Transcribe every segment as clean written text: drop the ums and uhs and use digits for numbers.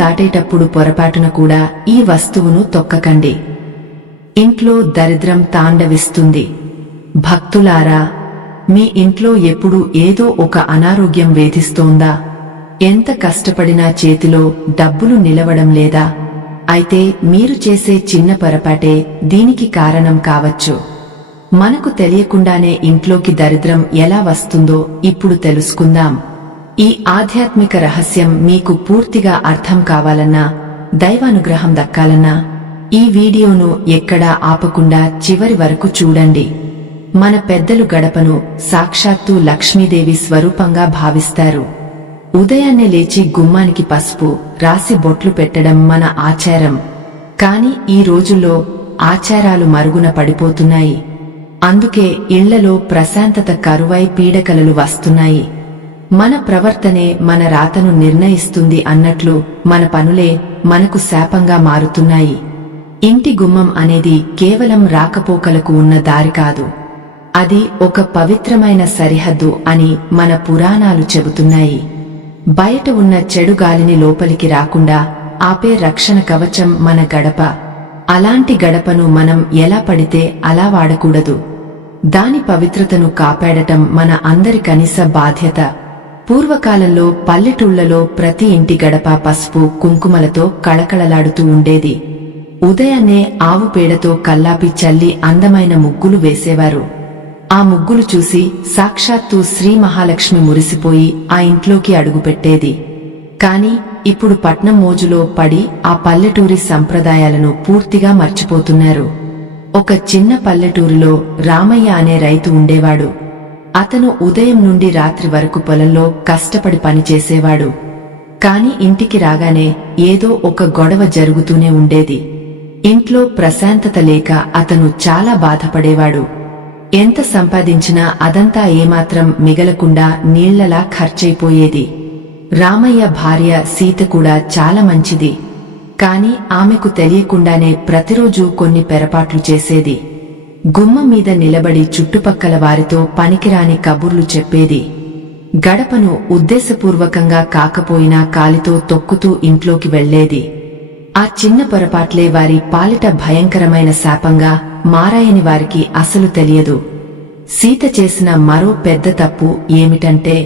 దాటేటప్పుడు పొరపాటున కూడా ఈ వస్తువును తొక్కకండి. ఇంట్లో దరిద్రం తాండవిస్తుంది. భక్తులారా, మీ ఇంట్లో ఎప్పుడూ ఏదో ఒక అనారోగ్యం వేధిస్తోందా? ఎంత కష్టపడినా చేతిలో డబ్బులు నిలవడం లేదా? అయితే మీరు చేసే చిన్న పొరపాటే దీనికి కారణం కావచ్చు. మనకు తెలియకుండానే ఇంట్లోకి దరిద్రం ఎలా వస్తుందో ఇప్పుడు తెలుసుకుందాం. ఈ ఆధ్యాత్మిక రహస్యం మీకు పూర్తిగా అర్థం కావాలన్నా, దైవానుగ్రహం దక్కాలన్నా ఈ వీడియోను ఎక్కడా ఆపకుండా చివరి వరకు చూడండి. మన పెద్దలు గడపను సాక్షాత్తు లక్ష్మీదేవి స్వరూపంగా భావిస్తారు. ఉదయాన్నే లేచి గుమ్మానికి పసుపు రాసి బొట్లు పెట్టడం మన ఆచారం. కాని ఈ రోజుల్లో ఆచారాలు మరుగున పడిపోతున్నాయి. అందుకే ఇళ్లలో ప్రశాంతత కరువై పీడకలలు వస్తున్నాయి. మన ప్రవర్తనే మన రాతను నిర్ణయిస్తుంది అన్నట్లు మన పనులే మనకు శాపంగా మారుతున్నాయి. ఇంటి గుమ్మం అనేది కేవలం రాకపోకలకు ఉన్న దారి కాదు, అది ఒక పవిత్రమైన సరిహద్దు అని మన పురాణాలు చెబుతున్నాయి. బయట ఉన్న చెడు గాలిని లోపలికి రాకుండా ఆపే రక్షణ కవచం మన గడప. అలాంటి గడపను మనం ఎలా పడితే అలా వాడకూడదు. దాని పవిత్రతను కాపాడటం మన అందరి కనీస బాధ్యత. పూర్వకాలంలో పల్లెటూళ్లలో ప్రతి ఇంటి గడప పసుపు కుంకుమలతో కళకళలాడుతూ ఉండేది. ఉదయాన్నే ఆవు పేడతో కల్లాపి చల్లి అందమైన ముగ్గులు వేసేవారు. ఆ ముగ్గులు చూసి సాక్షాత్తు శ్రీ మహాలక్ష్మి మురిసిపోయి ఆ ఇంట్లోకి అడుగుపెట్టేది. కాని ఇప్పుడు పట్నం మోజులో పడి ఆ పల్లెటూరి సంప్రదాయాలను పూర్తిగా మర్చిపోతున్నారు. ఒక చిన్న పల్లెటూరిలో రామయ్య అనే రైతు ఉండేవాడు. అతను ఉదయం నుండి రాత్రి వరకు పొలంలో కష్టపడి పనిచేసేవాడు. కాని ఇంటికి రాగానే ఏదో ఒక గొడవ జరుగుతూనే ఉండేది. ఇంట్లో ప్రశాంతత లేక అతను చాలా బాధపడేవాడు. ఎంత సంపాదించినా అదంతా ఏమాత్రం మిగలకుండా నీళ్లలా ఖర్చయిపోయేది. రామయ్య భార్య సీత కూడా చాలా మంచిది. కాని ఆమెకు తెలియకుండానే ప్రతిరోజూ కొన్ని పొరపాట్లు చేసేది. గుమ్మం మీద నిలబడి చుట్టుపక్కల వారితో పనికిరాని కబుర్లు చెప్పేది. గడపను ఉద్దేశపూర్వకంగా కాకపోయినా కాలితో తొక్కుతూ ఇంట్లోకి వెళ్లేది. ఆ చిన్న పొరపాట్లే వారి పాలిట భయంకరమైన శాపంగా మారాయని వారికి అసలు తెలియదు. సీత చేసిన మరో పెద్ద తప్పు ఏమిటంటే,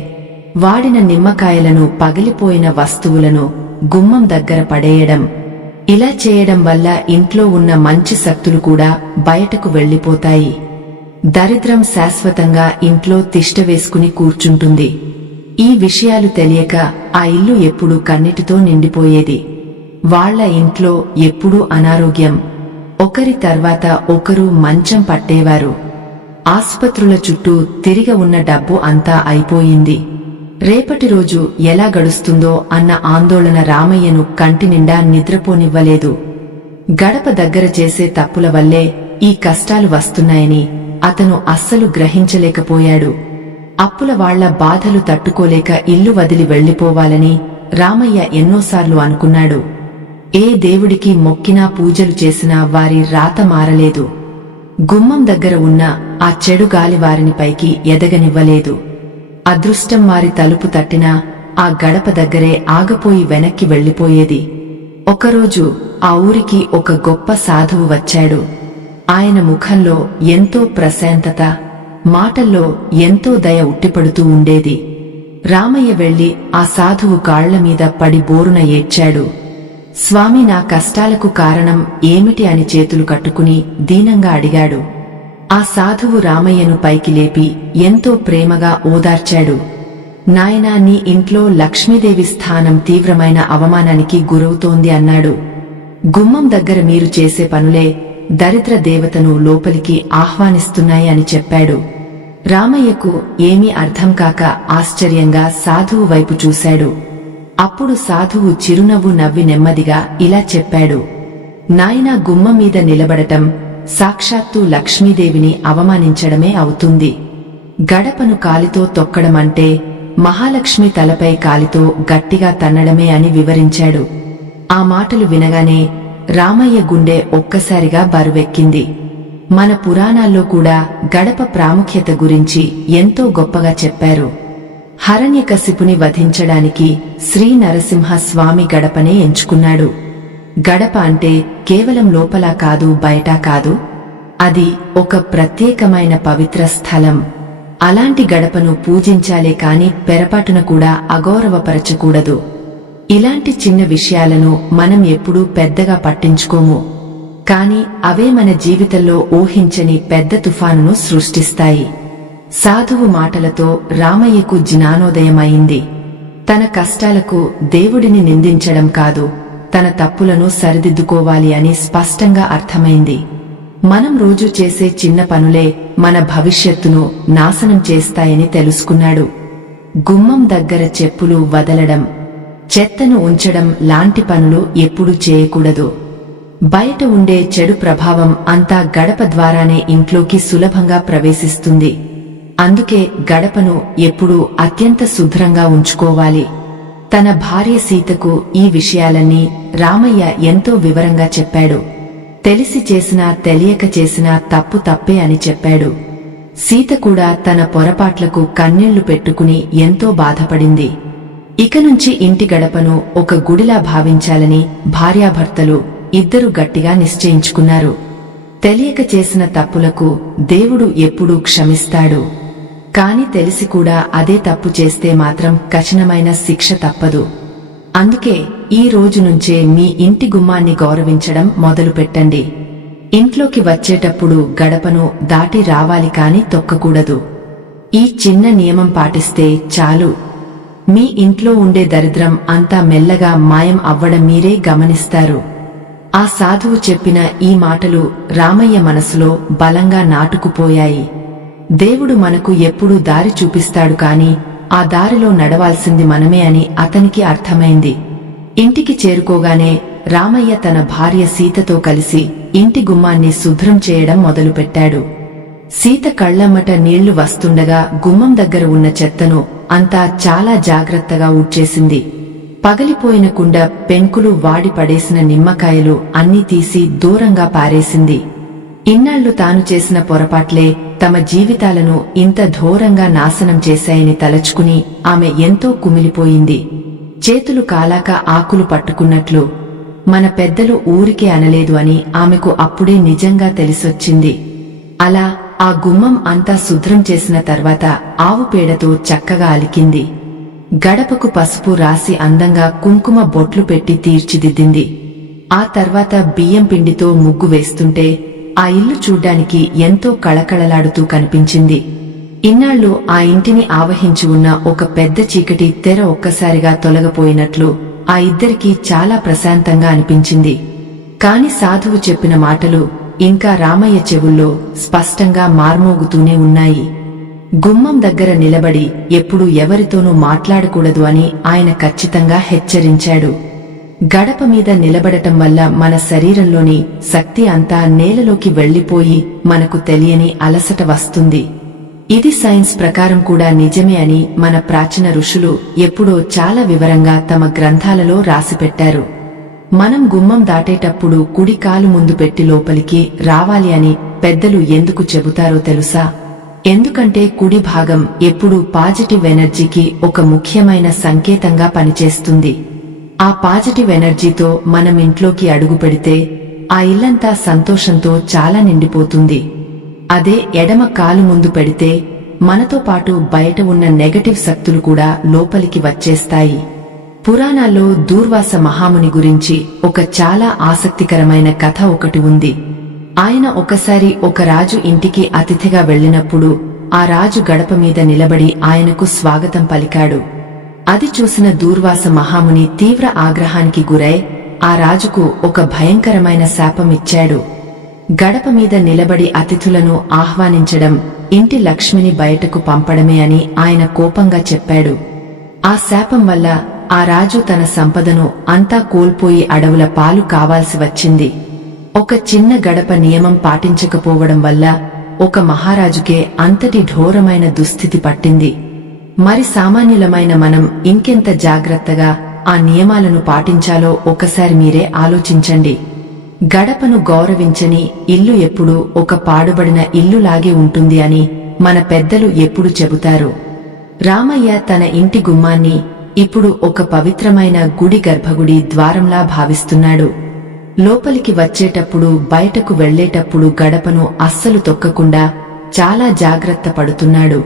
వాడిన నిమ్మకాయలను పగిలిపోయిన వస్తువులను గుమ్మం దగ్గర పడేయడం. ఇలా చేయడం వల్ల ఇంట్లో ఉన్న మంచి శక్తులు కూడా బయటకు వెళ్లిపోతాయి. దరిద్రం శాశ్వతంగా ఇంట్లో తిష్టవేసుకుని కూర్చుంటుంది. ఈ విషయాలు తెలియక ఆ ఇల్లు ఎప్పుడూ కన్నీటితో నిండిపోయేది. వాళ్ల ఇంట్లో ఎప్పుడూ అనారోగ్యం. ఒకరి తర్వాత ఒకరు మంచం పట్టేవారు. ఆస్పత్రుల చుట్టూ తిరిగి ఉన్న డబ్బు అంతా అయిపోయింది. రేపటి రోజు ఎలా గడుస్తుందో అన్న ఆందోళన రామయ్యను కంటినిండా నిద్రపోనివ్వలేదు. గడప దగ్గర చేసే తప్పుల వల్లే ఈ కష్టాలు వస్తున్నాయని అతను అస్సలు గ్రహించలేకపోయాడు. అప్పుల వాళ్ల బాధలు తట్టుకోలేక ఇల్లు వదిలి వెళ్లిపోవాలని రామయ్య ఎన్నోసార్లు అనుకున్నాడు. ఏ దేవుడికి మొక్కినా పూజలు చేసినా వారి రాత మారలేదు. గుమ్మం దగ్గర ఉన్న ఆ చెడు గాలి వారిని పైకి ఎదగనివ్వలేదు. అదృష్టం వారి తలుపు తట్టినా ఆ గడప దగ్గరే ఆగపోయి వెనక్కి వెళ్లిపోయేది. ఒకరోజు ఆ ఊరికి ఒక గొప్ప సాధువు వచ్చాడు. ఆయన ముఖంలో ఎంతో ప్రశాంతత, మాటల్లో ఎంతో దయ ఉట్టిపడుతూ ఉండేది. రామయ్య వెళ్లి ఆ సాధువు కాళ్లమీద పడి బోరున ఏడ్చాడు. స్వామి, నా కష్టాలకు కారణం ఏమిటి అని చేతులు కట్టుకుని దీనంగా అడిగాడు. ఆ సాధువు రామయ్యను పైకి లేపి ఎంతో ప్రేమగా ఓదార్చాడు. నాయనా, నీ ఇంట్లో లక్ష్మీదేవి స్థానం తీవ్రమైన అవమానానికి గురవుతోంది అన్నాడు. గుమ్మం దగ్గర మీరు చేసే పనులే దరిద్ర దేవతను లోపలికి ఆహ్వానిస్తున్నాయి అని చెప్పాడు. రామయ్యకు ఏమీ అర్థం కాక ఆశ్చర్యంగా సాధువు వైపు చూశాడు. అప్పుడు సాధువు చిరునవ్వు నవ్వి నెమ్మదిగా ఇలా చెప్పాడు. నాయనా, గుమ్మం మీద నిలబడటం సాక్షాత్తు లక్ష్మీదేవిని అవమానించడమే అవుతుంది. గడపను కాలితో తొక్కడమంటే మహాలక్ష్మి తలపై కాలితో గట్టిగా తన్నడమే అని వివరించాడు. ఆ మాటలు వినగానే రామయ్య గుండె ఒక్కసారిగా బరువెక్కింది. మన పురాణాల్లో కూడా గడప ప్రాముఖ్యత గురించి ఎంతో గొప్పగా చెప్పారు. హిరణ్యకశిపుని వధించడానికి శ్రీ నరసింహ స్వామి గడపనే ఎంచుకున్నాడు. గడప అంటే కేవలం లోపల కాదు, బయట కాదు, అది ఒక ప్రత్యేకమైన పవిత్ర స్థలం. అలాంటి గడపను పూజించాలే కాని పొరపాటున కూడా అగౌరవపరచకూడదు. ఇలాంటి చిన్న విషయాలను మనం ఎప్పుడూ పెద్దగా పట్టించుకోము, కాని అవే మన జీవితంలో ఊహించని పెద్ద తుఫానును సృష్టిస్తాయి. సాధువు మాటలతో రామయ్యకు జ్ఞానోదయమైంది. తన కష్టాలకు దేవుడిని నిందించడం కాదు, తన తప్పులను సరిదిద్దుకోవాలి అని స్పష్టంగా అర్థమైంది. మనం రోజు చేసే చిన్న పనులే మన భవిష్యత్తును నాశనం చేస్తాయని తెలుసుకున్నాడు. గుమ్మం దగ్గర చెప్పులు వదలడం, చెత్తను ఉంచడం లాంటి పనులు ఎప్పుడూ చేయకూడదు. బయట ఉండే చెడు ప్రభావం అంతా గడప ద్వారానే ఇంట్లోకి సులభంగా ప్రవేశిస్తుంది. అందుకే గడపను ఎప్పుడూ అత్యంత శుభ్రంగా ఉంచుకోవాలి. తన భార్య సీతకు ఈ విషయాలన్నీ రామయ్య ఎంతో వివరంగా చెప్పాడు. తెలిసి చేసినా తెలియక చేసినా తప్పు తప్పే అని చెప్పాడు. సీత కూడా తన పొరపాట్లకు కన్నీళ్లు పెట్టుకుని ఎంతో బాధపడింది. ఇక నుంచి ఇంటి గడపను ఒక గుడిలా భావించాలని భార్యాభర్తలు ఇద్దరు గట్టిగా నిశ్చయించుకున్నారు. తెలియక చేసిన తప్పులకు దేవుడు ఎప్పుడూ క్షమిస్తాడు, కాని తెలిసి కూడా అదే తప్పు చేస్తే మాత్రం కఠినమైన శిక్ష తప్పదు. అందుకే ఈ రోజు నుంచే మీ ఇంటి గుమ్మాన్ని గౌరవించడం మొదలుపెట్టండి. ఇంట్లోకి వచ్చేటప్పుడు గడపను దాటి రావాలి కాని తొక్కకూడదు. ఈ చిన్న నియమం పాటిస్తే చాలు, మీ ఇంట్లో ఉండే దరిద్రం అంతా మెల్లగా మాయం అవ్వడం మీరే గమనిస్తారు. ఆ సాధువు చెప్పిన ఈ మాటలు రామయ్య మనసులో బలంగా నాటుకుపోయాయి. దేవుడు మనకు ఎప్పుడూ దారి చూపిస్తాడు, కాని ఆ దారిలో నడవాల్సింది మనమే అని అతనికి అర్థమైంది. ఇంటికి చేరుకోగానే రామయ్య తన భార్య సీతతో కలిసి ఇంటి గుమ్మాన్ని శుభ్రం చేయడం మొదలుపెట్టాడు. సీత కళ్లమ్మట నీళ్లు వస్తుండగా గుమ్మం దగ్గర ఉన్న చెత్తను అంతా చాలా జాగ్రత్తగా ఊడ్చేసింది. పగిలిపోయిన కుండ, పెంకులు, వాడి పడేసిన నిమ్మకాయలు అన్నీ తీసి దూరంగా పారేసింది. ఇన్నాళ్లు తాను చేసిన పొరపాట్లే తమ జీవితాలను ఇంత ఘోరంగా నాశనం చేశాయని తలచుకుని ఆమె ఎంతో కుమిలిపోయింది. చేతులు కాలాక ఆకులు పట్టుకున్నట్లు మన పెద్దలు ఊరికే అనలేదు అని ఆమెకు అప్పుడే నిజంగా తెలిసొచ్చింది. అలా ఆ గుమ్మం అంతా శుభ్రం చేసిన తర్వాత ఆవు పేడతో చక్కగా అలికింది. గడపకు పసుపు రాసి అందంగా కుంకుమ బొట్లు పెట్టి తీర్చిదిద్దింది. ఆ తర్వాత బియ్యం పిండితో ముగ్గు వేస్తుంటే ఆ ఇల్లు చూడ్డానికి ఎంతో కళకళలాడుతూ కనిపించింది. ఇన్నాళ్లు ఆ ఇంటిని ఆవహించి ఉన్న ఒక పెద్ద చీకటి తెర ఒక్కసారిగా తొలగిపోయినట్లు ఆ ఇద్దరికీ చాలా ప్రశాంతంగా అనిపించింది. కాని సాధువు చెప్పిన మాటలు ఇంకా రామయ్య చెవుల్లో స్పష్టంగా మార్మోగుతూనే ఉన్నాయి. గుమ్మం దగ్గర నిలబడి ఎప్పుడూ ఎవరితోనూ మాట్లాడకూడదు అని ఆయన ఖచ్చితంగా హెచ్చరించాడు. గడప మీద నిలబడటం వల్ల మన శరీరంలోని శక్తి అంతా నేలలోకి వెళ్లిపోయి మనకు తెలియని అలసట వస్తుంది. ఇది సైన్స్ ప్రకారం కూడా నిజమే అని మన ప్రాచీన ఋషులు ఎప్పుడో చాలా వివరంగా తమ గ్రంథాలలో రాసిపెట్టారు. మనం గుమ్మం దాటేటప్పుడు కుడి కాలు ముందు పెట్టి లోపలికి రావాలి అని పెద్దలు ఎందుకు చెబుతారో తెలుసా? ఎందుకంటే కుడి భాగం ఎప్పుడూ పాజిటివ్ ఎనర్జీకి ఒక ముఖ్యమైన సంకేతంగా పనిచేస్తుంది. ఆ పాజిటివ్ ఎనర్జీతో మనం ఇంట్లోకి అడుగు పెడితే ఆ ఇల్లంతా సంతోషంతో చాలా నిండిపోతుంది. అదే ఎడమ కాలు ముందు పెడితే మనతో పాటు బయట ఉన్న నెగటివ్ శక్తులు కూడా లోపలికి వచ్చేస్తాయి. పురాణాల్లో దూర్వాస మహాముని గురించి ఒక చాలా ఆసక్తికరమైన కథ ఒకటి ఉంది. ఆయన ఒకసారి ఒక రాజు ఇంటికి అతిథిగా వెళ్లినప్పుడు ఆ రాజు గడప మీద నిలబడి ఆయనకు స్వాగతం పలికాడు. అది చూసిన దూర్వాస మహాముని తీవ్ర ఆగ్రహానికి గురై ఆ రాజుకు ఒక భయంకరమైన శాపం ఇచ్చాడు. గడప మీద నిలబడి అతిథులను ఆహ్వానించడం ఇంటి లక్ష్మిని బయటకు పంపడమే అని ఆయన కోపంగా చెప్పాడు. ఆ శాపం వల్ల ఆ రాజు తన సంపదను అంతా కోల్పోయి అడవుల పాలు కావాల్సి వచ్చింది. ఒక చిన్న గడప నియమం పాటించకపోవడం వల్ల ఒక మహారాజుకే అంతటి ఘోరమైన దుస్థితి పట్టింది. మరి సామాన్యులమైన మనం ఇంకెంత జాగ్రత్తగా ఆ నియమాలను పాటించాలో ఒకసారి మీరే ఆలోచించండి. గడపను గౌరవించని ఇల్లు ఎప్పుడూ ఒక పాడుబడిన ఇల్లులాగే ఉంటుంది అని మన పెద్దలు ఎప్పుడు చెబుతారు. రామయ్య తన ఇంటి గుమ్మాన్ని ఇప్పుడు ఒక పవిత్రమైన గుడి గర్భగుడి ద్వారంలా భావిస్తున్నాడు. లోపలికి వచ్చేటప్పుడు బయటకు వెళ్లేటప్పుడు గడపను అస్సలు తొక్కకుండా చాలా జాగ్రత్త పడుతున్నాడు.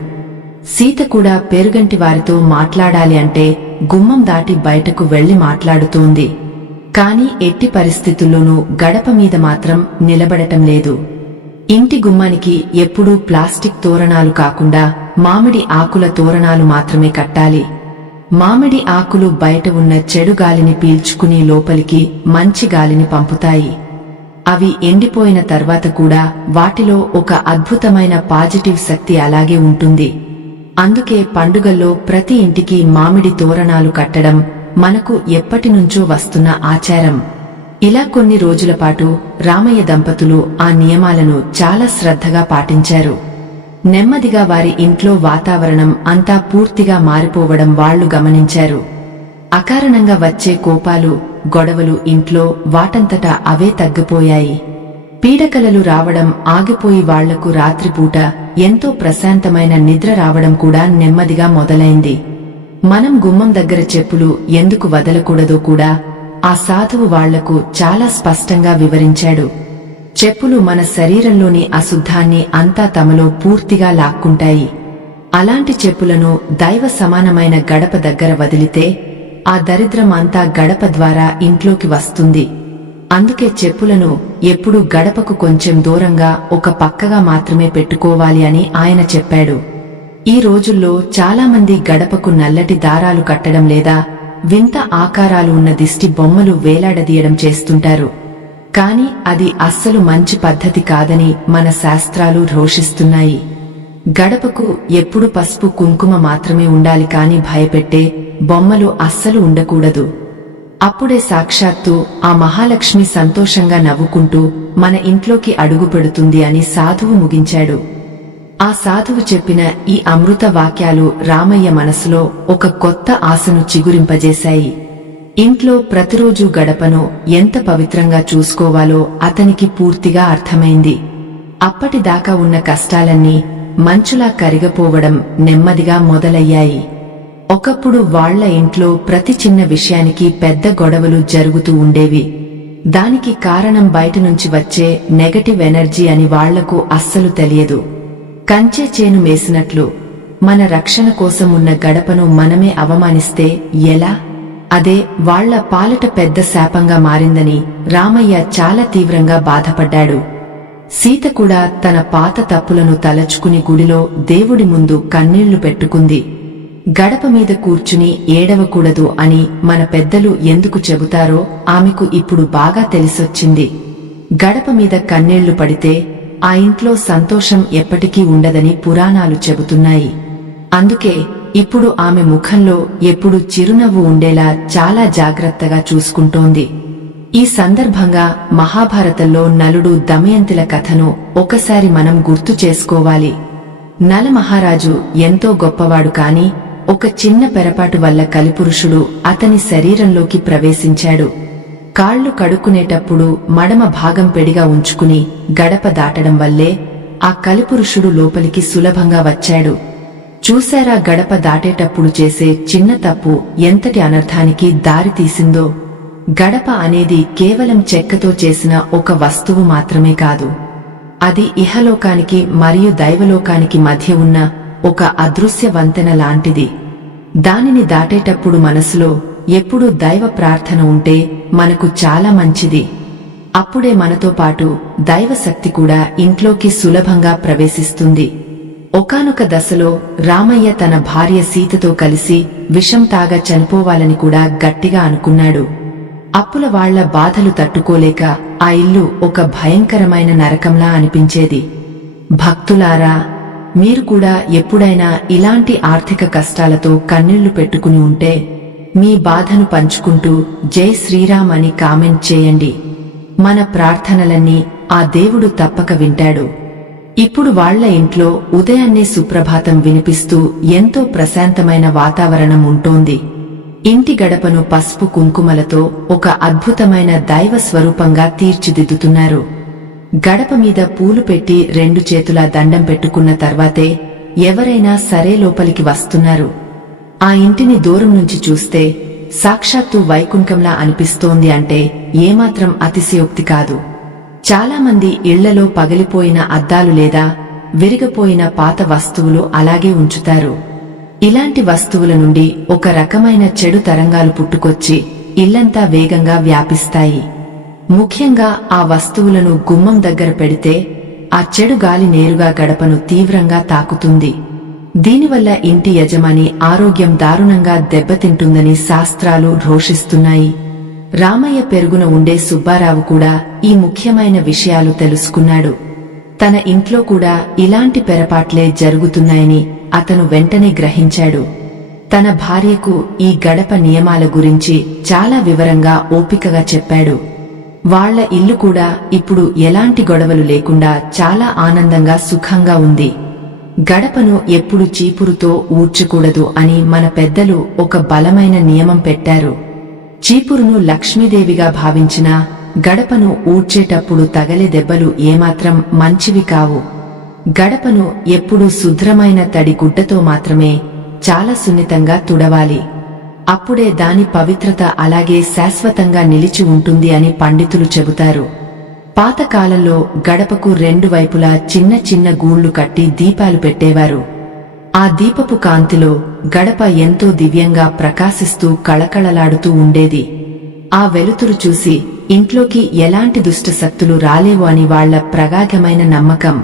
సీత కూడా పేరుగంటి వారితో మాట్లాడాలి అంటే గుమ్మం దాటి బయటకు వెళ్లి మాట్లాడుతోంది. కాని ఎట్టి పరిస్థితుల్లోనూ గడప మీద మాత్రం నిలబడటం లేదు. ఇంటి గుమ్మానికి ఎప్పుడూ ప్లాస్టిక్ తోరణాలు కాకుండా మామిడి ఆకుల తోరణాలు మాత్రమే కట్టాలి. మామిడి ఆకులు బయట ఉన్న చెడు గాలిని పీల్చుకుని లోపలికి మంచి గాలిని పంపుతాయి. అవి ఎండిపోయిన తర్వాత కూడా వాటిలో ఒక అద్భుతమైన పాజిటివ్ శక్తి అలాగే ఉంటుంది. అందుకే పండుగల్లో ప్రతి ఇంటికి మామిడి తోరణాలు కట్టడం మనకు ఎప్పటినుంచో వస్తున్న ఆచారం. ఇలా కొన్ని రోజుల పాటు రామయ్య దంపతులు ఆ నియమాలను చాలా శ్రద్ధగా పాటించారు. నెమ్మదిగా వారి ఇంట్లో వాతావరణం అంతా పూర్తిగా మారిపోవడం వాళ్లు గమనించారు. అకారణంగా వచ్చే కోపాలు, గొడవలు ఇంట్లో వాటంతటా అవే తగ్గిపోయాయి. పీడకలలు రావడం ఆగిపోయి వాళ్లకు రాత్రిపూట ఎంతో ప్రశాంతమైన నిద్ర రావడం కూడా నెమ్మదిగా మొదలైంది. మనం గుమ్మం దగ్గర చెప్పులు ఎందుకు వదలకూడదో కూడా ఆ సాధువు వాళ్లకు చాలా స్పష్టంగా వివరించాడు. చెప్పులు మన శరీరంలోని అశుద్ధాన్ని అంతా తమలో పూర్తిగా లాక్కుంటాయి. అలాంటి చెప్పులను దైవ సమానమైన గడప దగ్గర వదిలితే ఆ దరిద్రం అంతా గడప ద్వారా ఇంట్లోకి వస్తుంది. అందుకే చెప్పులను ఎప్పుడూ గడపకు కొంచెం దూరంగా ఒక పక్కగా మాత్రమే పెట్టుకోవాలి అని ఆయన చెప్పాడు. ఈ రోజుల్లో చాలామంది గడపకు నల్లటి దారాలు కట్టడం లేదా వింత ఆకారాలు ఉన్న దిష్టి బొమ్మలు వేలాడదీయడం చేస్తుంటారు. కాని అది అస్సలు మంచి పద్ధతి కాదని మన శాస్త్రాలు ఘోషిస్తున్నాయి. గడపకు ఎప్పుడు పసుపు కుంకుమ మాత్రమే ఉండాలి కాని భయపెట్టే బొమ్మలు అస్సలు ఉండకూడదు. అప్పుడే సాక్షాత్తు ఆ మహాలక్ష్మి సంతోషంగా నవ్వుకుంటూ మన ఇంట్లోకి అడుగు పెడుతుంది అని సాధువు ముగించాడు. ఆ సాధువు చెప్పిన ఈ అమృత వాక్యాలు రామయ్య మనసులో ఒక కొత్త ఆశను చిగురింపజేశాయి. ఇంట్లో ప్రతిరోజు గడపను ఎంత పవిత్రంగా చూసుకోవాలో అతనికి పూర్తిగా అర్థమైంది. అప్పటిదాకా ఉన్న కష్టాలన్నీ మంచులా కరిగిపోవడం నెమ్మదిగా మొదలయ్యాయి. ఒకప్పుడు వాళ్ల ఇంట్లో ప్రతి చిన్న విషయానికి పెద్ద గొడవలు జరుగుతూ ఉండేవి. దానికి కారణం బయటనుంచి వచ్చే నెగటివ్ ఎనర్జీ అని వాళ్లకు అస్సలు తెలియదు. కంచె చేను మేసినట్లు మన రక్షణ కోసం ఉన్న గడపను మనమే అవమానిస్తే ఎలా? అదే వాళ్ల పాలిట పెద్ద శాపంగా మారిందని రామయ్య చాలా తీవ్రంగా బాధపడ్డాడు. సీత కూడా తన పాత తప్పులను తలచుకుని గుడిలో దేవుడి ముందు కన్నీళ్లు పెట్టుకుంది. గడప మీద కూర్చుని ఏడవకూడదు అని మన పెద్దలు ఎందుకు చెబుతారో ఆమెకు ఇప్పుడు బాగా తెలిసొచ్చింది. గడప మీద కన్నీళ్లు పడితే ఆ ఇంట్లో సంతోషం ఎప్పటికీ ఉండదని పురాణాలు చెబుతున్నాయి. అందుకే ఇప్పుడు ఆమె ముఖంలో ఎప్పుడు చిరునవ్వు ఉండేలా చాలా జాగ్రత్తగా చూసుకుంటోంది. ఈ సందర్భంగా మహాభారతంలో నలుడు దమయంతిల కథను ఒకసారి మనం గుర్తు చేసుకోవాలి. నల మహారాజు ఎంతో గొప్పవాడు కాని ఒక చిన్న పెరపాటు వల్ల కలిపురుషుడు అతని శరీరంలోకి ప్రవేశించాడు. కాళ్లు కడుక్కునేటప్పుడు మడమ భాగం పెడిగా ఉంచుకుని గడప దాటడం వల్లే ఆ కలిపురుషుడు లోపలికి సులభంగా వచ్చాడు. చూశారా గడప దాటేటప్పుడు చేసే చిన్న తప్పు ఎంతటి అనర్థానికి దారి తీసిందో. గడప అనేది కేవలం చెక్కతో చేసిన ఒక వస్తువు మాత్రమే కాదు. అది ఇహలోకానికి మరియు దైవలోకానికి మధ్య ఉన్న ఒక అదృశ్య వంతెన లాంటిది. దానిని దాటేటప్పుడు మనసులో ఎప్పుడూ దైవ ప్రార్థన ఉంటే మనకు చాలా మంచిది. అప్పుడే మనతో పాటు దైవశక్తి కూడా ఇంట్లోకి సులభంగా ప్రవేశిస్తుంది. ఒకానొక దశలో రామయ్య తన భార్య సీతతో కలిసి విషం తాగా చనిపోవాలని కూడా గట్టిగా అనుకున్నాడు. అప్పుల వాళ్ల బాధలు తట్టుకోలేక ఆ ఇల్లు ఒక భయంకరమైన నరకంలా అనిపించేది. భక్తులారా, మీరు కూడా ఎప్పుడైనా ఇలాంటి ఆర్థిక కష్టాలతో కన్నీళ్లు పెట్టుకుని ఉంటే మీ బాధను పంచుకుంటూ జై శ్రీరామ్ అని కామెంట్ చేయండి. మన ప్రార్థనలన్నీ ఆ దేవుడు తప్పక వింటాడు. ఇప్పుడు వాళ్ల ఇంట్లో ఉదయాన్నే సుప్రభాతం వినిపిస్తూ ఎంతో ప్రశాంతమైన వాతావరణం ఉంటోంది. ఇంటి గడపను పసుపు కుంకుమలతో ఒక అద్భుతమైన దైవ స్వరూపంగా తీర్చిదిద్దుతున్నారు. గడప మీద పూలు పెట్టి 2 చేతులా దండం పెట్టుకున్న తర్వాతే ఎవరైనా సరే లోపలికి వస్తున్నారు. ఆ ఇంటిని దూరం నుంచి చూస్తే సాక్షాత్తు వైకుంఠంలా అనిపిస్తోంది అంటే ఏమాత్రం అతిశయోక్తి కాదు. చాలామంది ఇళ్లలో పగిలిపోయిన అద్దాలు లేదా విరిగిపోయిన పాత వస్తువులు అలాగే ఉంచుతారు. ఇలాంటి వస్తువుల నుండి ఒక రకమైన చెడు తరంగాలు పుట్టుకొచ్చి ఇల్లంతా వేగంగా వ్యాపిస్తాయి. ముఖ్యంగా ఆ వస్తువులను గుమ్మం దగ్గర పెడితే ఆ చెడు గాలి నేరుగా గడపను తీవ్రంగా తాకుతుంది. దీనివల్ల ఇంటి యజమాని ఆరోగ్యం దారుణంగా దెబ్బతింటుందని శాస్త్రాలు ఘోషిస్తున్నాయి. రామయ్య పెరుగున ఉండే సుబ్బారావు కూడా ఈ ముఖ్యమైన విషయాలు తెలుసుకున్నాడు. తన ఇంట్లో కూడా ఇలాంటి పొరపాట్లే జరుగుతున్నాయని అతను వెంటనే గ్రహించాడు. తన భార్యకు ఈ గడప నియమాల గురించి చాలా వివరంగా ఓపికగా చెప్పాడు. వాళ్ల ఇల్లు కూడా ఇప్పుడు ఎలాంటి గొడవలు లేకుండా చాలా ఆనందంగా సుఖంగా ఉంది. గడపను ఎప్పుడు చీపురుతో ఊడ్చకూడదు అని మన పెద్దలు ఒక బలమైన నియమం పెట్టారు. చీపురును లక్ష్మీదేవిగా భావించినా గడపను ఊడ్చేటప్పుడు తగలే దెబ్బలు ఏమాత్రం మంచివి కావు. గడపను ఎప్పుడూ శుభ్రమైన తడి గుడ్డతో మాత్రమే చాలా సున్నితంగా తుడవాలి. అప్పుడే దాని పవిత్రత అలాగే శాశ్వతంగా నిలిచి ఉంటుంది అని పండితులు చెబుతారు. పాతకాలంలో గడపకు రెండు వైపులా చిన్న చిన్న గూళ్లు కట్టి దీపాలు పెట్టేవారు. ఆ దీపపు కాంతిలో గడప ఎంతో దివ్యంగా ప్రకాశిస్తూ కళకళలాడుతూ ఉండేది. ఆ వెలుతురు చూసి ఇంట్లోకి ఎలాంటి దుష్టశక్తులు రాలేవు అని వాళ్ల ప్రగాఢమైన నమ్మకం.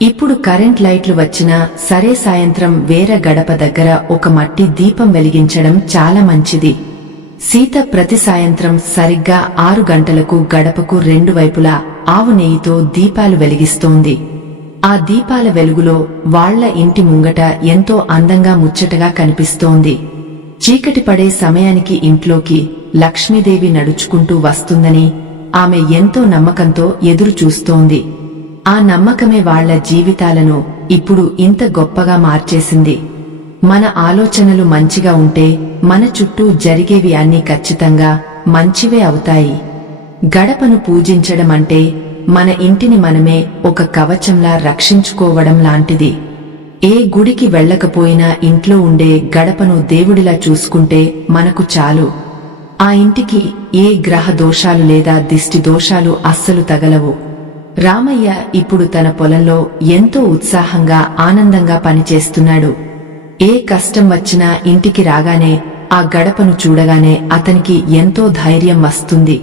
ఇప్పుడు కరెంట్ లైట్లు వచ్చినా సరే సాయంత్రం వేరే గడప దగ్గర ఒక మట్టి దీపం వెలిగించడం చాలా మంచిది. సీత ప్రతి సాయంత్రం సరిగ్గా 6 గంటలకు గడపకు రెండు వైపులా ఆవు నెయ్యితో దీపాలు వెలిగిస్తోంది. ఆ దీపాల వెలుగులో వాళ్ల ఇంటి ముంగట ఎంతో అందంగా ముచ్చటగా కనిపిస్తోంది. చీకటి పడే సమయానికి ఇంట్లోకి లక్ష్మీదేవి నడుచుకుంటూ వస్తుందని ఆమె ఎంతో నమ్మకంతో ఎదురు చూస్తోంది. ఆ నమ్మకమే వాళ్ల జీవితాలను ఇప్పుడు ఇంత గొప్పగా మార్చేసింది. మన ఆలోచనలు మంచిగా ఉంటే మన చుట్టూ జరిగేవి అన్నీ ఖచ్చితంగా మంచివే అవుతాయి. గడపను పూజించడం అంటే మన ఇంటిని మనమే ఒక కవచంలా రక్షించుకోవడం లాంటిది. ఏ గుడికి వెళ్లకపోయినా ఇంట్లో ఉండే గడపను దేవుడిలా చూసుకుంటే మనకు చాలు. ఆ ఇంటికి ఏ గ్రహ దోషాలు లేదా దిష్టి దోషాలు అస్సలు తగలవు. రామయ్య ఇప్పుడు తన పొలంలో ఎంతో ఉత్సాహంగా ఆనందంగా పనిచేస్తున్నాడు. ఏ కష్టం వచ్చినా ఇంటికి రాగానే ఆ గడపను చూడగానే అతనికి ఎంతో ధైర్యం వస్తుంది.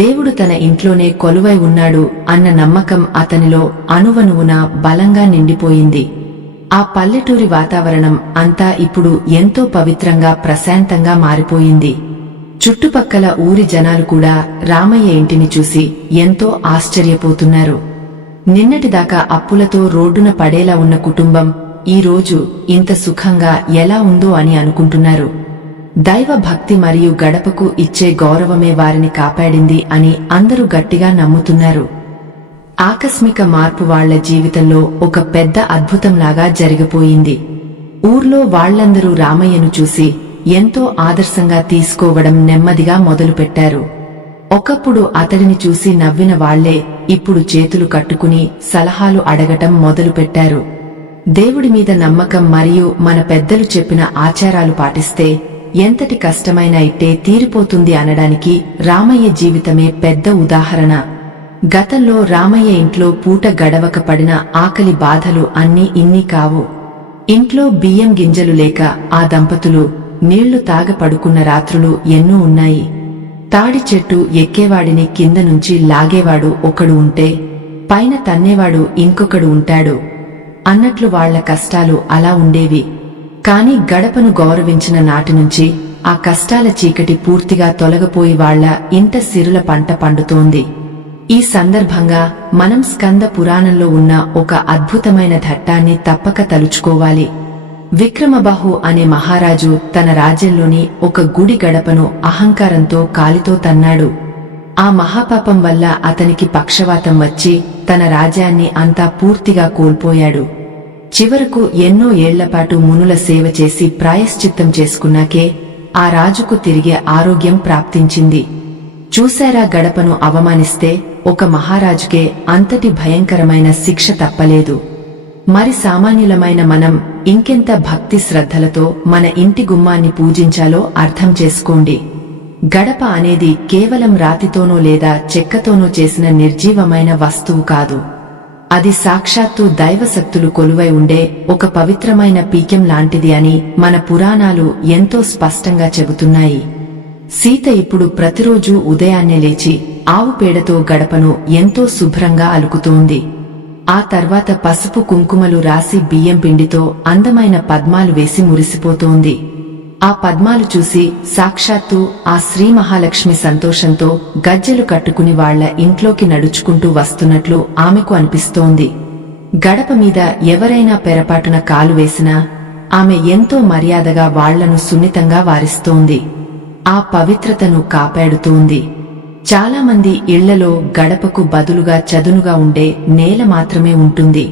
దేవుడు తన ఇంట్లోనే కొలువై ఉన్నాడు అన్న నమ్మకం అతనిలో అణువణువున బలంగా నిండిపోయింది. ఆ పల్లెటూరి వాతావరణం అంతా ఇప్పుడు ఎంతో పవిత్రంగా ప్రశాంతంగా మారిపోయింది. చుట్టుపక్కల ఊరి జనాలు కూడా రామయ్య ఇంటిని చూసి ఎంతో ఆశ్చర్యపోతున్నారు. నిన్నటిదాకా అప్పులతో రోడ్డున పడేలా ఉన్న కుటుంబం ఈ రోజు ఇంత సుఖంగా ఎలా ఉందో అని అనుకుంటున్నారు. దైవ భక్తి మరియు గడపకు ఇచ్చే గౌరవమే వారిని కాపాడింది అని అందరూ గట్టిగా నమ్ముతున్నారు. ఆకస్మిక మార్పు వాళ్ల జీవితంలో ఒక పెద్ద అద్భుతంలాగా జరిగిపోయింది. ఊర్లో వాళ్లందరూ రామయ్యను చూసి ఎంతో ఆదర్శంగా తీసుకోవడం నెమ్మదిగా మొదలుపెట్టారు. ఒకప్పుడు అతడిని చూసి నవ్విన వాళ్లే ఇప్పుడు చేతులు కట్టుకుని సలహాలు అడగటం మొదలుపెట్టారు. దేవుడి మీద నమ్మకం మరియు మన పెద్దలు చెప్పిన ఆచారాలు పాటిస్తే ఎంతటి కష్టమైనా ఇట్టే తీరిపోతుంది అనడానికి రామయ్య జీవితమే పెద్ద ఉదాహరణ. గతంలో రామయ్య ఇంట్లో పూట గడవక పడిన ఆకలి బాధలు అన్నీ ఇన్ని కావు. ఇంట్లో బియ్యం గింజలు లేక ఆ దంపతులు నీళ్లు తాగ పడుకున్న రాత్రులు ఎన్నో ఉన్నాయి. తాడి చెట్టు ఎక్కేవాడిని కింద నుంచి లాగేవాడు ఒకడు ఉంటే పైన తన్నేవాడు ఇంకొకడు ఉంటాడు అన్నట్లు వాళ్ల కష్టాలు అలా ఉండేవి. కాని గడపను గౌరవించిన నాటి నుంచి ఆ కష్టాల చీకటి పూర్తిగా తొలగిపోయి వాళ్ల ఇంట సిరుల పంట పండుతోంది. ఈ సందర్భంగా మనం స్కంద పురాణంలో ఉన్న ఒక అద్భుతమైన ఘట్టాన్ని తప్పక తలుచుకోవాలి. విక్రమబాహు అనే మహారాజు తన రాజ్యంలోని ఒక గుడి గడపను అహంకారంతో కాలితో తన్నాడు. ఆ మహాపాపం వల్ల అతనికి పక్షవాతం వచ్చి తన రాజ్యాన్ని అంతా పూర్తిగా కోల్పోయాడు. చివరకు ఎన్నో ఏళ్లపాటు మునుల సేవ చేసి ప్రాయశ్చిత్తం చేసుకున్నాకే ఆ రాజుకు తిరిగే ఆరోగ్యం ప్రాప్తించింది. చూశారా, గడపను అవమానిస్తే ఒక మహారాజుకే అంతటి భయంకరమైన శిక్ష తప్పలేదు. మరి సామాన్యులమైన మనం ఇంకెంత భక్తి శ్రద్ధలతో మన ఇంటి గుమ్మాన్ని పూజించాలో అర్థం చేసుకోండి. గడప అనేది కేవలం రాతితోనో లేదా చెక్కతోనో చేసిన నిర్జీవమైన వస్తువు కాదు. అది సాక్షాత్తు దైవశక్తులు కొలువై ఉండే ఒక పవిత్రమైన పీక్యం లాంటిది అని మన పురాణాలు ఎంతో స్పష్టంగా చెబుతున్నాయి. సీత ఇప్పుడు ప్రతిరోజూ ఉదయాన్నే లేచి ఆవు పేడతో గడపను ఎంతో శుభ్రంగా అలుకుతోంది. ఆ తర్వాత పసుపు కుంకుమలు రాసి బియ్యం పిండితో అందమైన పద్మాలు వేసి మురిసిపోతోంది. ఆ పద్మాలు చూసి సాక్షాత్తు ఆ శ్రీ మహాలక్ష్మి సంతోషంతో గజ్జెలు కట్టుకుని వాళ్ల ఇంట్లోకి నడుచుకుంటూ వస్తున్నట్లు ఆమెకు అనిపిస్తోంది. గడప మీద ఎవరైనా పెరపాటున కాలు వేసినా ఆమె ఎంతో మర్యాదగా వాళ్లను సున్నితంగా వారిస్తోంది. ఆ పవిత్రతను కాపాడుతోంది. చాలామంది ఇళ్లలో గడపకు బదులుగా చదునుగా ఉండే నేల మాత్రమే ఉంటుంది.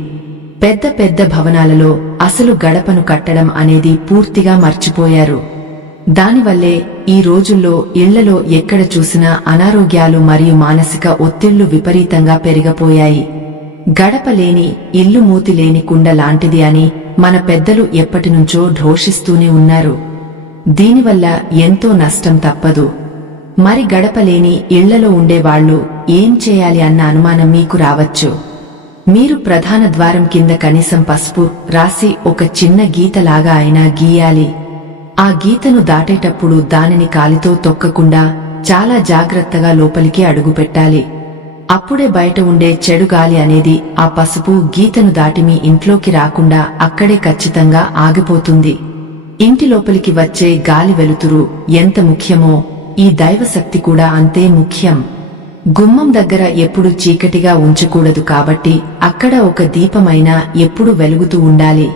పెద్ద పెద్ద భవనాలలో అసలు గడపను కట్టడం అనేది పూర్తిగా మర్చిపోయారు. దానివల్లే ఈ రోజుల్లో ఇళ్లలో ఎక్కడ చూసినా అనారోగ్యాలు మరియు మానసిక ఒత్తిళ్లు విపరీతంగా పెరిగిపోయాయి. గడప లేని ఇల్లు మూతి లేని కుండ లాంటిది అని మన పెద్దలు ఎప్పటినుంచో ఘోషిస్తూనే ఉన్నారు. దీనివల్ల ఎంతో నష్టం తప్పదు. మరి గడపలేని ఇళ్లలో ఉండేవాళ్లు ఏం చేయాలి అన్న అనుమానం మీకు రావచ్చు. మీరు ప్రధాన ద్వారం కింద కనీసం పసుపు రాసి ఒక చిన్న గీతలాగా అయినా గీయాలి. ఆ గీతను దాటేటప్పుడు దానిని కాలితో తొక్కకుండా చాలా జాగ్రత్తగా లోపలికి అడుగుపెట్టాలి. అప్పుడే బయట ఉండే చెడు గాలి అనేది ఆ పసుపు గీతను దాటి మీ ఇంట్లోకి రాకుండా అక్కడే ఖచ్చితంగా ఆగిపోతుంది. ఇంటి లోపలికి వచ్చే గాలి వెలుతురు ఎంత ముఖ్యమో ఈ దైవశక్తి కూడా అంతే ముఖ్యం. గుమ్మం దగ్గర ఎప్పుడు చీకటిగా ఉంచకూడదు కాబట్టి అక్కడ ఒక దీపమైనా ఎప్పుడు వెలుగుతూ ఉండాలి.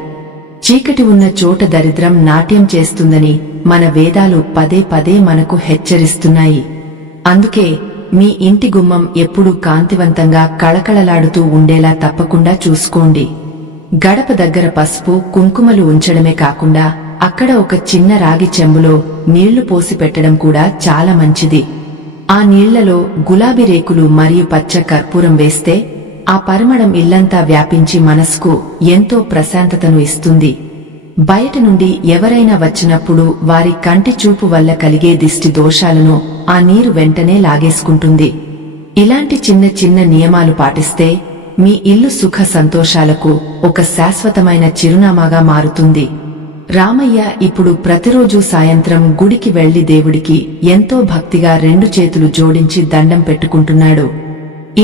చీకటి ఉన్న చోట దరిద్రం నాట్యం చేస్తుందని మన వేదాలు పదే పదే మనకు హెచ్చరిస్తున్నాయి. అందుకే మీ ఇంటి గుమ్మం ఎప్పుడూ కాంతివంతంగా కళకళలాడుతూ ఉండేలా తప్పకుండా చూసుకోండి. గడప దగ్గర పసుపు కుంకుమలు ఉంచడమే కాకుండా అక్కడ ఒక చిన్న రాగి చెంబులో నీళ్లు పోసి పెట్టడం కూడా చాలా మంచిది. ఆ నీళ్లలో గులాబీ రేకులు మరియు పచ్చ కర్పూరం వేస్తే ఆ పరిమళం ఇల్లంతా వ్యాపించి మనసుకు ఎంతో ప్రశాంతతను ఇస్తుంది. బయట నుండి ఎవరైనా వచ్చినప్పుడు వారి కంటి చూపు వల్ల కలిగే దిష్టి దోషాలను ఆ నీరు వెంటనే లాగేసుకుంటుంది. ఇలాంటి చిన్న చిన్న నియమాలు పాటిస్తే మీ ఇల్లు సుఖ సంతోషాలకు ఒక శాశ్వతమైన చిరునామాగా మారుతుంది. రామయ్య ఇప్పుడు ప్రతిరోజూ సాయంత్రం గుడికి వెళ్లి దేవుడికి ఎంతో భక్తిగా 2 చేతులు జోడించి దండం పెట్టుకుంటున్నాడు.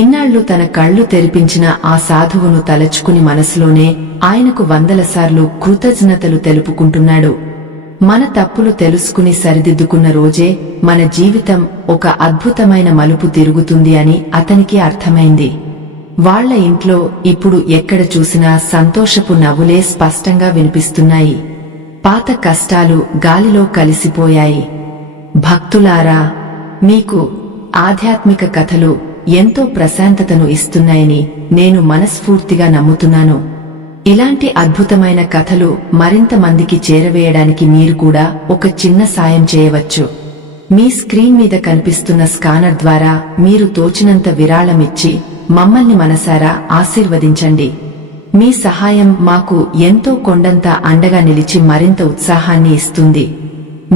ఇన్నాళ్లు తన కళ్లు తెరిపించిన ఆ సాధువును తలచుకుని మనసులోనే ఆయనకు 100 సార్లు కృతజ్ఞతలు తెలుపుకుంటున్నాడు. మన తప్పులు తెలుసుకుని సరిదిద్దుకున్న రోజే మన జీవితం ఒక అద్భుతమైన మలుపు తిరుగుతుంది అని అతనికి అర్థమైంది. వాళ్ల ఇంట్లో ఇప్పుడు ఎక్కడ చూసినా సంతోషపు నవ్వులే స్పష్టంగా వినిపిస్తున్నాయి. పాత కష్టాలు గాలిలో కలిసిపోయాయి. భక్తులారా, మీకు ఆధ్యాత్మిక కథలు ఎంతో ప్రశాంతతను ఇస్తున్నాయని నేను మనస్ఫూర్తిగా నమ్ముతున్నాను. ఇలాంటి అద్భుతమైన కథలు మరింత మందికి చేరవేయడానికి మీరు కూడా ఒక చిన్న సాయం చేయవచ్చు. మీ స్క్రీన్ మీద కనిపిస్తున్న స్కానర్ ద్వారా మీరు తోచినంత విరాళమిచ్చి మమ్మల్ని మనసారా ఆశీర్వదించండి. మీ సహాయం మాకు ఎంతో కొండంత అండగా నిలిచి మరింత ఉత్సాహాన్ని ఇస్తుంది.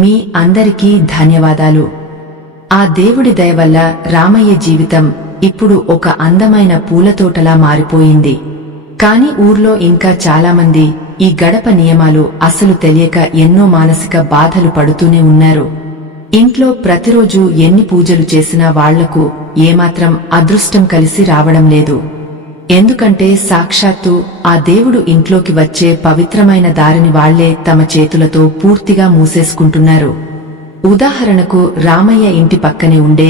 మీ అందరికీ ధన్యవాదాలు. ఆ దేవుడి దయ వల్ల రామయ్య జీవితం ఇప్పుడు ఒక అందమైన పూలతోటలా మారిపోయింది. కాని ఊర్లో ఇంకా చాలామంది ఈ గడప నియమాలు అసలు తెలియక ఎన్నో మానసిక బాధలు పడుతూనే ఉన్నారు. ఇంట్లో ప్రతిరోజు ఎన్ని పూజలు చేసినా వాళ్లకు ఏమాత్రం అదృష్టం కలిసి రావడం లేదు. ఎందుకంటే సాక్షాత్తు ఆ దేవుడు ఇంట్లోకి వచ్చే పవిత్రమైన దారిని వాళ్లే తమ చేతులతో పూర్తిగా మూసేసుకుంటున్నారు. ఉదాహరణకు రామయ్య ఇంటి పక్కనే ఉండే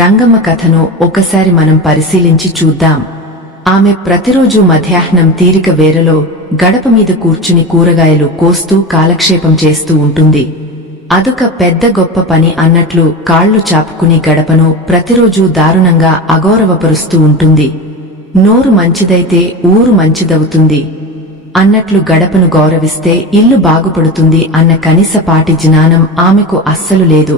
రంగమ్మ కథను ఒకసారి మనం పరిశీలించి చూద్దాం. ఆమె ప్రతిరోజు మధ్యాహ్నం తీరిక వేరలో గడప మీద కూర్చుని కూరగాయలు కోస్తూ కాలక్షేపం చేస్తూ ఉంటుంది. అదొక పెద్ద గొప్ప పని అన్నట్లు కాళ్లు చాపుకుని గడపను ప్రతిరోజూ దారుణంగా అగౌరవపరుస్తూ ఉంటుంది. నోరు మంచిదైతే ఊరు మంచిదవుతుంది అన్నట్లు గడపను గౌరవిస్తే ఇల్లు బాగుపడుతుంది అన్న కనీసపాటి జ్ఞానం ఆమెకు అస్సలు లేదు.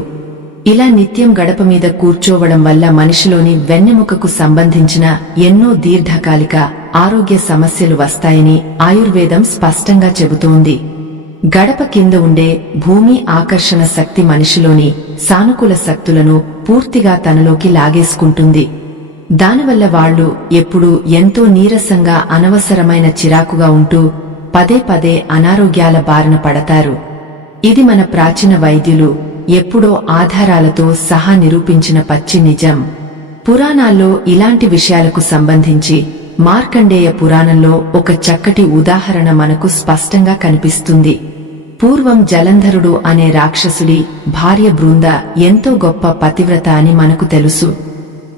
ఇలా నిత్యం గడప మీద కూర్చోవడం వల్ల మనిషిలోని వెన్నెముకకు సంబంధించిన ఎన్నో దీర్ఘకాలిక ఆరోగ్య సమస్యలు వస్తాయని ఆయుర్వేదం స్పష్టంగా చెబుతోంది. గడప కింద ఉండే భూమి ఆకర్షణ శక్తి మనిషిలోని సానుకూల శక్తులను పూర్తిగా తనలోకి లాగేసుకుంటుంది. దానివల్ల వాళ్లు ఎప్పుడూ ఎంతో నీరసంగా అనవసరమైన చిరాకుగా ఉంటూ పదే పదే అనారోగ్యాల బారిన పడతారు. ఇది మన ప్రాచీన వైద్యులు ఎప్పుడో ఆధారాలతో సహా నిరూపించిన పచ్చి నిజం. పురాణాల్లో ఇలాంటి విషయాలకు సంబంధించి మార్కండేయ పురాణంలో ఒక చక్కటి ఉదాహరణ మనకు స్పష్టంగా కనిపిస్తుంది. పూర్వం జలంధరుడు అనే రాక్షసుడి భార్య బృంద ఎంతో గొప్ప పతివ్రత అని మనకు తెలుసు.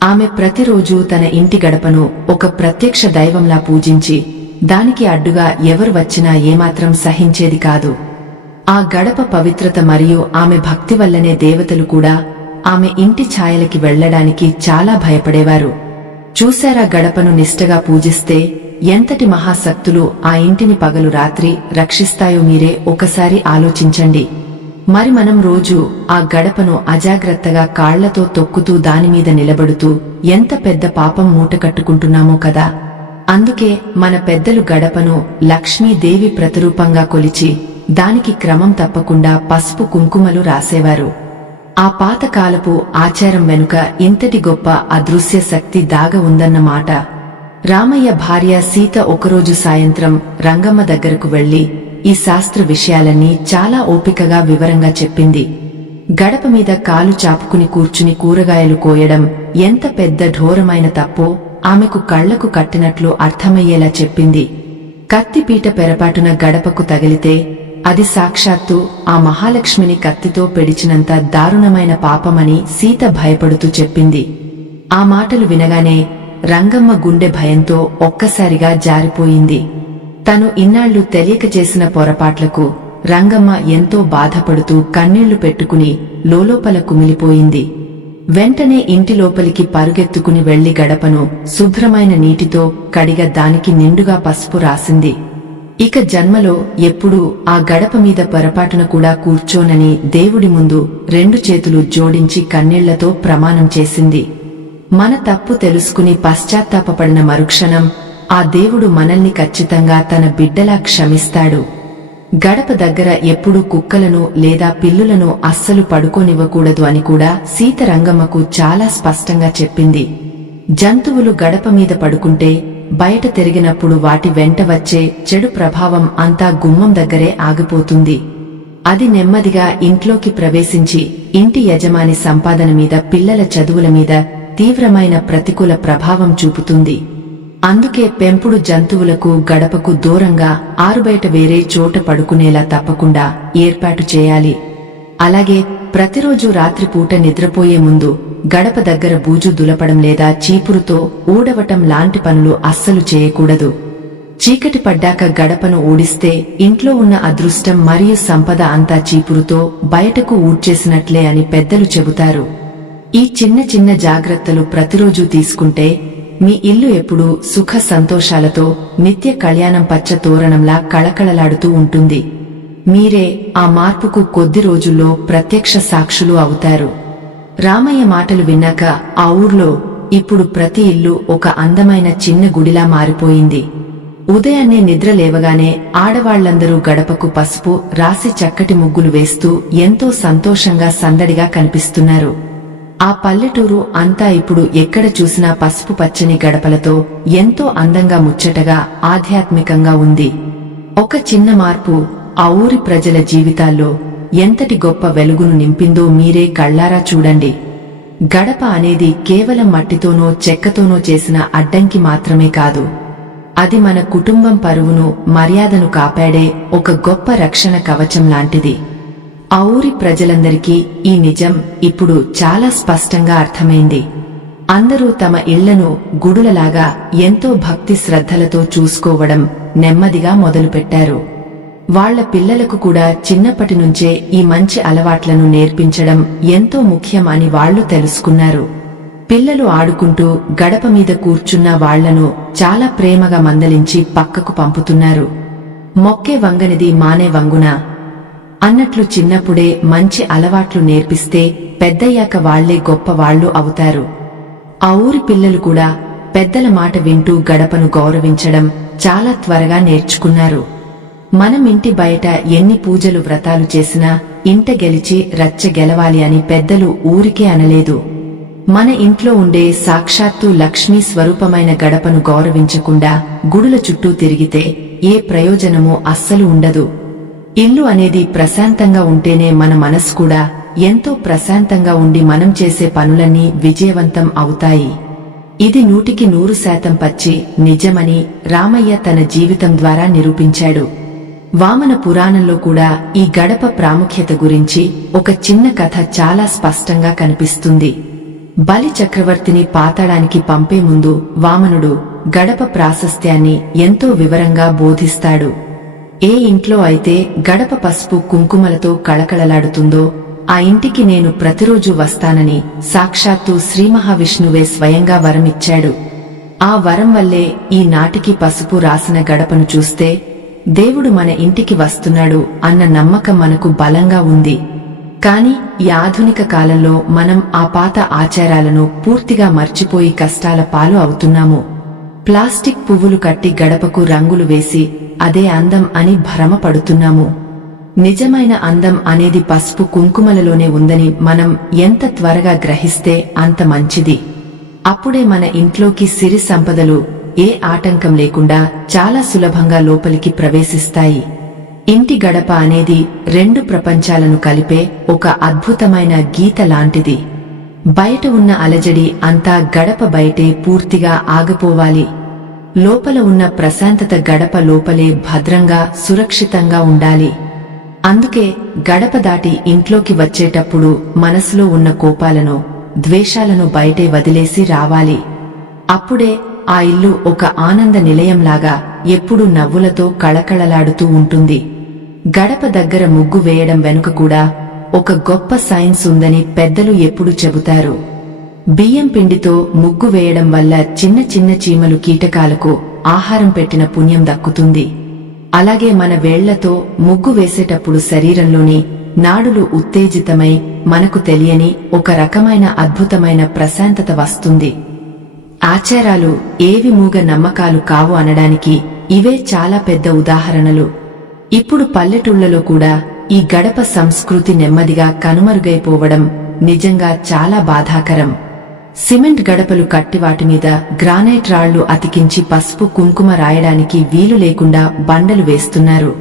ఆమె ప్రతిరోజూ తన ఇంటి గడపను ఒక ప్రత్యక్ష దైవంలా పూజించి దానికి అడ్డుగా ఎవరు వచ్చినా ఏమాత్రం సహించేది కాదు. ఆ గడప పవిత్రత మరియు ఆమె భక్తి వల్లనే దేవతలు కూడా ఆమె ఇంటి ఛాయలకి వెళ్లడానికి చాలా భయపడేవారు. చూశారా, గడపను నిష్టగా పూజిస్తే ఎంతటి మహాశక్తులు ఆ ఇంటిని పగలు రాత్రి రక్షిస్తాయో మీరే ఒకసారి ఆలోచించండి. మరి మనం రోజూ ఆ గడపను అజాగ్రత్తగా కాళ్లతో తొక్కుతూ దానిమీద నిలబడుతూ ఎంత పెద్ద పాపం మూటకట్టుకుంటున్నామో కదా. అందుకే మన పెద్దలు గడపను లక్ష్మీదేవి ప్రతిరూపంగా కొలిచి దానికి క్రమం తప్పకుండా పసుపు కుంకుమలు రాసేవారు. ఆ పాతకాలపు ఆచారం వెనుక ఇంతటి గొప్ప అదృశ్య శక్తి దాగ ఉందన్నమాట. రామయ్య భార్య సీత ఒకరోజు సాయంత్రం రంగమ్మ దగ్గరకు వెళ్లి ఈ శాస్త్ర విషయాలన్నీ చాలా ఓపికగా వివరంగా చెప్పింది. గడప మీద కాలు చాపుకుని కూర్చుని కూరగాయలు కోయడం ఎంత పెద్ద ఘోరమైన తప్పో ఆమెకు కళ్లకు కట్టినట్లు అర్థమయ్యేలా చెప్పింది. కత్తిపీట పెరపాటున గడపకు తగిలితే అది సాక్షాత్తు ఆ మహాలక్ష్మిని కత్తితో పెడిచినంత దారుణమైన పాపమని సీత భయపడుతూ చెప్పింది. ఆ మాటలు వినగానే రంగమ్మ గుండె భయంతో ఒక్కసారిగా జారిపోయింది. తను ఇన్నాళ్లు తెలియక చేసిన పొరపాట్లకు రంగమ్మ ఎంతో బాధపడుతూ కన్నీళ్లు పెట్టుకుని లోలోపల కుమిలిపోయింది. వెంటనే ఇంటి లోపలికి పరుగెత్తుకుని వెళ్లి గడపను శుభ్రమైన నీటితో కడిగ దానికి నిండుగా పసుపు రాసింది. ఇక జన్మలో ఎప్పుడూ ఆ గడప మీద పొరపాటున కూడా కూర్చోనని దేవుడి ముందు 2 చేతులు జోడించి కన్నీళ్లతో ప్రమాణం చేసింది. మన తప్పు తెలుసుకుని పశ్చాత్తాపపడిన మరుక్షణం ఆ దేవుడు మనల్ని ఖచ్చితంగా తన బిడ్డలా క్షమిస్తాడు. గడప దగ్గర ఎప్పుడూ కుక్కలను లేదా పిల్లులను అస్సలు పడుకోనివ్వకూడదు అని కూడా సీత రంగమ్మకు చాలా స్పష్టంగా చెప్పింది. జంతువులు గడప మీద పడుకుంటే బయట తిరిగినప్పుడు వాటి వెంట వచ్చే చెడు ప్రభావం అంతా గుమ్మం దగ్గరే ఆగిపోతుంది. అది నెమ్మదిగా ఇంట్లోకి ప్రవేశించి ఇంటి యజమాని సంపాదన మీద, పిల్లల చదువుల మీద తీవ్రమైన ప్రతికూల ప్రభావం చూపుతుంది. అందుకే పెంపుడు జంతువులకు గడపకు దూరంగా ఆరుబయట వేరే చోట పడుకునేలా తప్పకుండా ఏర్పాటు చేయాలి. అలాగే ప్రతిరోజు రాత్రిపూట నిద్రపోయే ముందు గడప దగ్గర బూజు దులపడం లేదా చీపురుతో ఊడవటం లాంటి పనులు అస్సలు చేయకూడదు. చీకటి పడ్డాక గడపను ఊడిస్తే ఇంట్లో ఉన్న అదృష్టం మరియు సంపద అంతా చీపురుతో బయటకు ఊడ్చేసినట్లే అని పెద్దలు చెబుతారు. ఈ చిన్న చిన్న జాగ్రత్తలు ప్రతిరోజూ తీసుకుంటే మీ ఇల్లు ఎప్పుడూ సుఖ సంతోషాలతో నిత్య కళ్యాణం పచ్చ తోరణంలా కళకళలాడుతూ ఉంటుంది. మీరే ఆ మార్పుకు కొద్ది రోజుల్లో ప్రత్యక్ష సాక్షులు అవుతారు. రామయ్య మాటలు విన్నాక ఆ ఊర్లో ఇప్పుడు ప్రతి ఇల్లు ఒక అందమైన చిన్న గుడిలా మారిపోయింది. ఉదయాన్నే నిద్ర లేవగానే ఆడవాళ్లందరూ గడపకు పసుపు రాసి చక్కటి ముగ్గులు వేస్తూ ఎంతో సంతోషంగా సందడిగా కనిపిస్తున్నారు. ఆ పల్లెటూరు అంతా ఇప్పుడు ఎక్కడ చూసినా పసుపు పచ్చని గడపలతో ఎంతో అందంగా, ముచ్చటగా, ఆధ్యాత్మికంగా ఉంది. ఒక చిన్న మార్పు ఆ ఊరి ప్రజల జీవితాల్లో ఎంతటి గొప్ప వెలుగును నింపిందో మీరే కళ్లారా చూడండి. గడప అనేది కేవలం మట్టితోనో చెక్కతోనో చేసిన అడ్డంకి మాత్రమే కాదు. అది మన కుటుంబం పరువును, మర్యాదను కాపాడే ఒక గొప్ప రక్షణ కవచం లాంటిది. ఆ ఊరి ప్రజలందరికీ ఈ నిజం ఇప్పుడు చాలా స్పష్టంగా అర్థమైంది. అందరూ తమ ఇళ్లను గుడులలాగా ఎంతో భక్తి శ్రద్ధలతో చూసుకోవడం నెమ్మదిగా మొదలుపెట్టారు. వాళ్ల పిల్లలకు కూడా చిన్నప్పటి నుంచే ఈ మంచి అలవాట్లను నేర్పించడం ఎంతో ముఖ్యం అని వాళ్లు తెలుసుకున్నారు. పిల్లలు ఆడుకుంటూ గడప మీద కూర్చున్న వాళ్లను చాలా ప్రేమగా మందలించి పక్కకు పంపుతున్నారు. మొక్కే వంగనిది మానే వంగునా అన్నట్లు చిన్నప్పుడే మంచి అలవాట్లు నేర్పిస్తే పెద్దయ్యాక వాళ్లే గొప్ప వాళ్లు అవుతారు. ఆ ఊరి పిల్లలు కూడా పెద్దల మాట వింటూ గడపను గౌరవించడం చాలా త్వరగా నేర్చుకున్నారు. మనం ఇంటి బయట ఎన్ని పూజలు వ్రతాలు చేసినా ఇంట గెలిచి రచ్చ గెలవాలి అని పెద్దలు ఊరికే అనలేదు. మన ఇంట్లో ఉండే సాక్షాత్తు లక్ష్మీ స్వరూపమైన గడపను గౌరవించకుండా గుడుల చుట్టూ తిరిగితే ఏ ప్రయోజనమూ అస్సలు ఉండదు. ఇల్లు అనేది ప్రశాంతంగా ఉంటేనే మన మనసు కూడా ఎంతో ప్రశాంతంగా ఉండి మనం చేసే పనులన్నీ విజయవంతం అవుతాయి. ఇది 100% పచ్చి నిజమని రామయ్య తన జీవితం ద్వారా నిరూపించాడు. వామన పురాణంలో కూడా ఈ గడప ప్రాముఖ్యత గురించి ఒక చిన్న కథ చాలా స్పష్టంగా కనిపిస్తుంది. బలి చక్రవర్తిని పాతాళానికి పంపే ముందు వామనుడు గడప ప్రాశస్త్యాన్ని ఎంతో వివరంగా బోధిస్తాడు. ఏ ఇంట్లో అయితే గడప పసుపు కుంకుమలతో కళకళలాడుతుందో ఆ ఇంటికి నేను ప్రతిరోజు వస్తానని సాక్షాత్తు శ్రీ మహావిష్ణువే స్వయంగా వరమిచ్చాడు. ఆ వరం వల్లే ఈ నాటికి పసుపు రాసిన గడపను చూస్తే దేవుడు మన ఇంటికి వస్తున్నాడు అన్న నమ్మకం మనకు బలంగా ఉంది. కాని ఈ ఆధునిక కాలంలో మనం ఆ పాత ఆచారాలను పూర్తిగా మర్చిపోయి కష్టాల పాలు అవుతున్నాము. ప్లాస్టిక్ పువ్వులు కట్టి గడపకు రంగులు వేసి అదే అందం అని భ్రమపడుతున్నాము. నిజమైన అందం అనేది పసుపు కుంకుమలలోనే ఉందని మనం ఎంత త్వరగా గ్రహిస్తే అంత మంచిది. అప్పుడే మన ఇంట్లోకి సిరి సంపదలు ఏ ఆటంకం లేకుండా చాలా సులభంగా లోపలికి ప్రవేశిస్తాయి. ఇంటి గడప అనేది 2 ప్రపంచాలను కలిపే ఒక అద్భుతమైన గీత లాంటిది. బయట ఉన్న అలజడి అంతా గడప బయటే పూర్తిగా ఆగిపోవాలి. లోపల ఉన్న ప్రశాంతత గడప లోపలే భద్రంగా సురక్షితంగా ఉండాలి. అందుకే గడప దాటి ఇంట్లోకి వచ్చేటప్పుడు మనసులో ఉన్న కోపాలను ద్వేషాలను బయటే వదిలేసి రావాలి. అప్పుడే ఆ ఇల్లు ఒక ఆనంద నిలయంలాగా ఎప్పుడూ నవ్వులతో కళకళలాడుతూ ఉంటుంది. గడప దగ్గర ముగ్గు వేయడం వెనుక కూడా ఒక గొప్ప సైన్స్ ఉందని పెద్దలు ఎప్పుడు చెబుతారు. బియ్యం పిండితో ముగ్గు వేయడం వల్ల చిన్న చిన్న చీమలు కీటకాలకు ఆహారం పెట్టిన పుణ్యం దక్కుతుంది. అలాగే మన వేళ్లతో ముగ్గు వేసేటప్పుడు శరీరంలోని నాడులు ఉత్తేజితమై మనకు తెలియని ఒక రకమైన అద్భుతమైన ప్రశాంతత వస్తుంది. ఆచారాలు ఏవి మూగ నమ్మకాలు కావు అనడానికి ఇవే చాలా పెద్ద ఉదాహరణలు. ఇప్పుడు పల్లెటూళ్లలో కూడా ఈ గడప సంస్కృతి నెమ్మదిగా కనుమరుగైపోవడం నిజంగా చాలా బాధాకరం. సిమెంట్ గడపలు కట్టి వాటిమీద గ్రానైట్ రాళ్లు అతికించి పసుపు కుంకుమ రాయడానికి వీలు లేకుండా బండలు వేస్తున్నారు.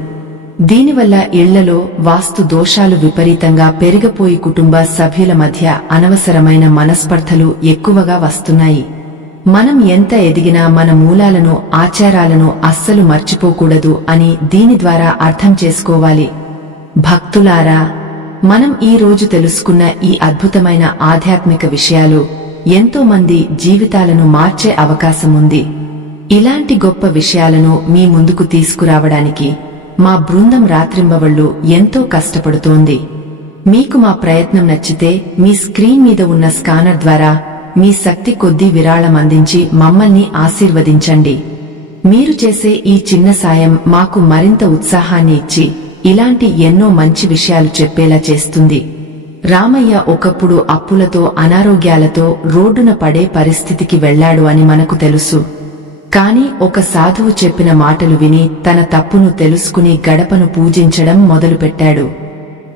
దీనివల్ల ఇళ్లలో వాస్తు దోషాలు విపరీతంగా పెరిగిపోయి కుటుంబ సభ్యుల మధ్య అనవసరమైన మనస్పర్ధలు ఎక్కువగా వస్తున్నాయి. మనం ఎంత ఎదిగినా మన మూలాలను ఆచారాలను అస్సలు మర్చిపోకూడదు అని దీని ద్వారా అర్థం చేసుకోవాలి. భక్తులారా, మనం ఈ రోజు తెలుసుకున్న ఈ అద్భుతమైన ఆధ్యాత్మిక విషయాలు ఎంతో మంది జీవితాలను మార్చే అవకాశం ఉంది. ఇలాంటి గొప్ప విషయాలను మీ ముందుకు తీసుకురావడానికి మా బృందం రాత్రింబవళ్లు ఎంతో కష్టపడుతోంది. మీకు మా ప్రయత్నం నచ్చితే మీ స్క్రీన్ మీద ఉన్న స్కానర్ ద్వారా మీ శక్తి కొద్దీ విరాళం అందించి మమ్మల్ని ఆశీర్వదించండి. మీరు చేసే ఈ చిన్న సాయం మాకు మరింత ఉత్సాహాన్ని ఇచ్చి ఇలాంటి ఎన్నో మంచి విషయాలు చెప్పేలా చేస్తుంది. రామయ్య ఒకప్పుడు అప్పులతో అనారోగ్యాలతో రోడ్డున పడే పరిస్థితికి వెళ్లాడు అని మనకు తెలుసు. కాని ఒక సాధువు చెప్పిన మాటలు విని తన తప్పును తెలుసుకుని గడపను పూజించడం మొదలుపెట్టాడు.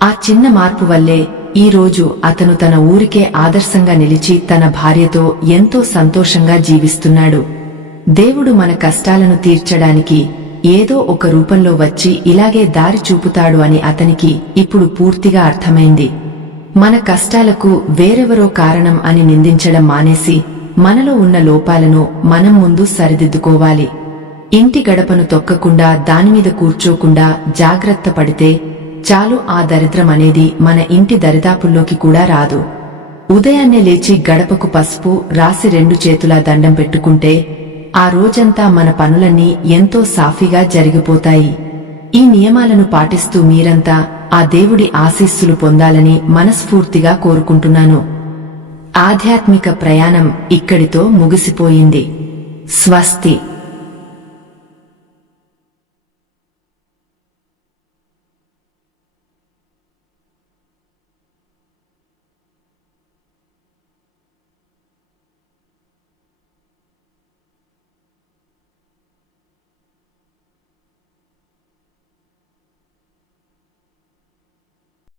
ఆ చిన్న మార్పు వల్లే ఈ రోజు అతను తన ఊరికే ఆదర్శంగా నిలిచి తన భార్యతో ఎంతో సంతోషంగా జీవిస్తున్నాడు. దేవుడు మన కష్టాలను తీర్చడానికి ఏదో ఒక రూపంలో వచ్చి ఇలాగే దారి చూపుతాడు అని అతనికి ఇప్పుడు పూర్తిగా అర్థమైంది. మన కష్టాలకు వేరెవరో కారణం అని నిందించడం మానేసి మనలో ఉన్న లోపాలను మనం ముందు సరిదిద్దుకోవాలి. ఇంటి గడపను తొక్కకుండా దానిమీద కూర్చోకుండా జాగ్రత్త పడితే చాలు, ఆ దరిద్రం అనేది మన ఇంటి దరిదాపుల్లోకి కూడా రాదు. ఉదయాన్నే లేచి గడపకు పసుపు రాసి 2 చేతులా దండం పెట్టుకుంటే ఆ రోజంతా మన పనులన్నీ ఎంతో సాఫీగా జరిగిపోతాయి. ఈ నియమాలను పాటిస్తూ మీరంతా ఆ దేవుడి ఆశీస్సులు పొందాలని మనస్ఫూర్తిగా కోరుకుంటున్నాను. ఆధ్యాత్మిక ప్రయాణం ఇక్కడితో ముగిసిపోయింది. స్వస్తి.